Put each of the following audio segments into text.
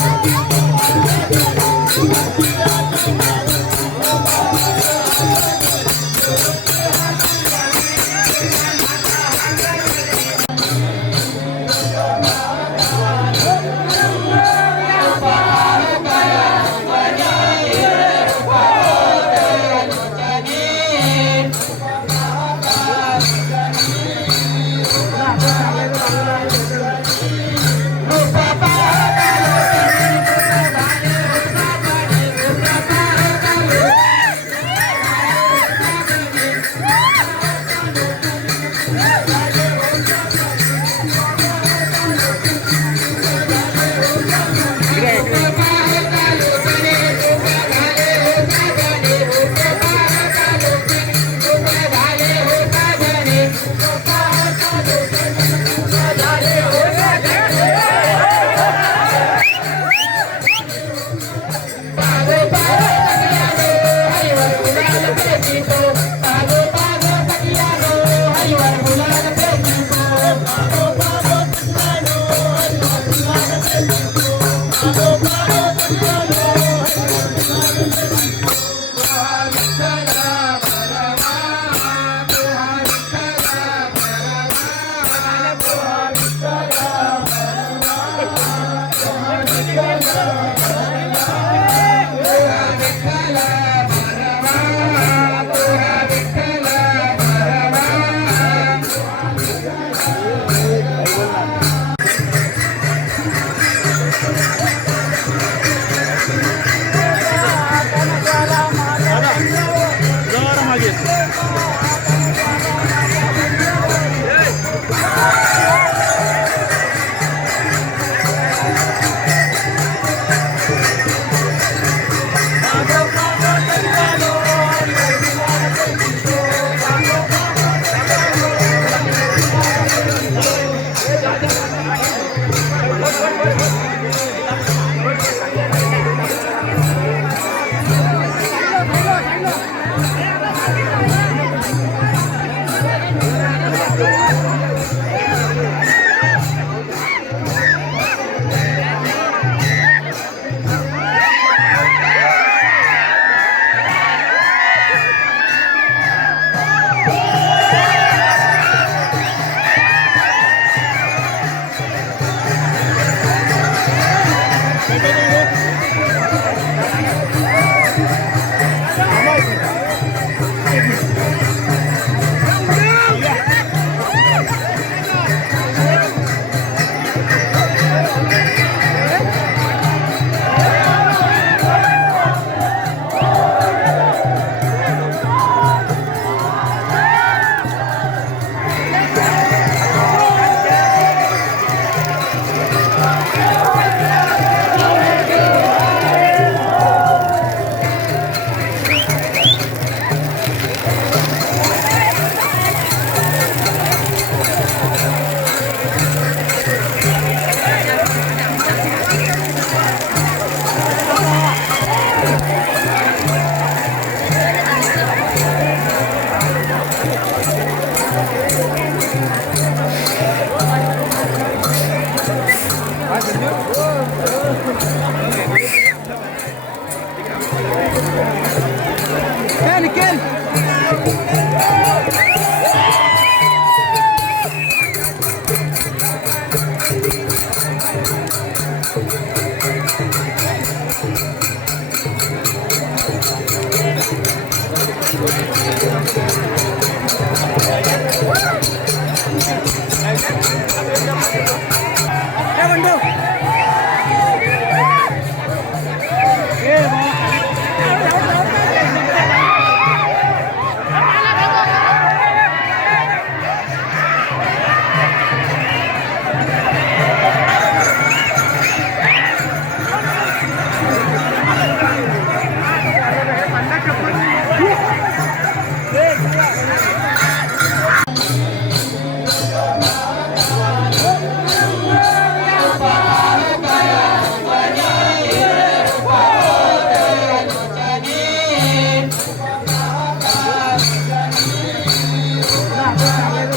Thank you. Bye.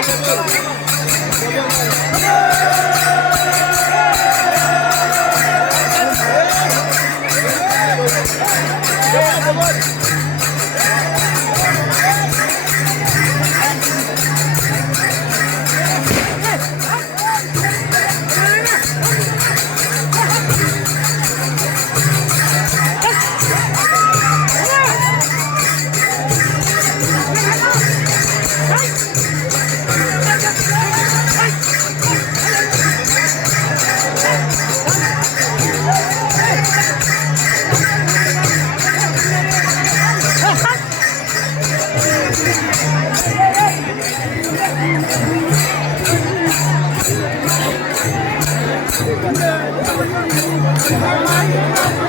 Thank Thank you.